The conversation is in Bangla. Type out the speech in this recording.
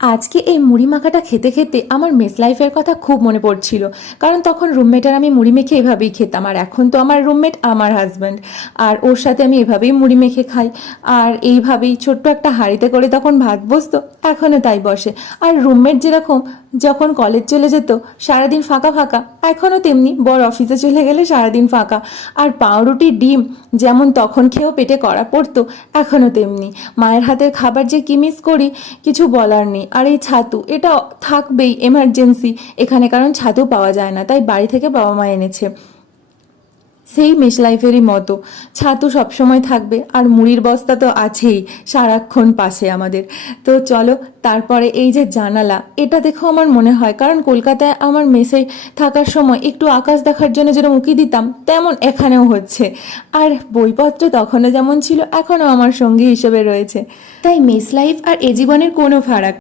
আজকে এই মুড়ি মাখাটা খেতে খেতে আমার মেস লাইফের কথা খুব মনে পড়ছিল। কারণ তখন রুমমেট আর আমি মুড়ি মেখে এভাবেই খেতাম, আর এখন তো আমার রুমমেট আমার হাজব্যান্ড, আর ওর সাথে আমি এভাবেই মুড়ি মেখে খাই। আর এইভাবেই ছোট্ট একটা হাঁড়িতে করে তখন ভাত বসতো, এখনও তাই বসে। আর রুমমেট যেরকম যখন কলেজ চলে যেত সারাদিন ফাঁকা ফাঁকা, এখনও তেমনি বর অফিসে চলে গেলে সারাদিন ফাঁকা। আর পাউরুটি ডিম যেমন তখন খেয়েও পেটে কড়া পড়তো, এখনও তেমনি। মায়ের হাতের খাবার যে কি মিস করি কিছু বলার নেই। আর এই ছাতু এটা থাকবেই এমার্জেন্সি এখানে, কারণ ছাতু পাওয়া যায় না, তাই বাড়ি থেকে বাবা মা এনেছে। সেই মেস লাইফেরই মতো ছাতু সবসময় থাকবে, আর মুড়ির বস্তা তো আছেই সারাক্ষণ পাশে আমাদের। তো চলো, তারপরে এই যে জানালা, এটা দেখো আমার মনে হয়, কারণ কলকাতায় আমার মেসে থাকার সময় একটু আকাশ দেখার জন্য যেরকম উঁকি দিতাম তেমন এখানেও হচ্ছে। আর বইপত্র তখনও যেমন ছিল এখনও আমার সঙ্গী হিসেবে রয়েছে। তাই মেস লাইফ আর এ জীবনের কোনো ফারাক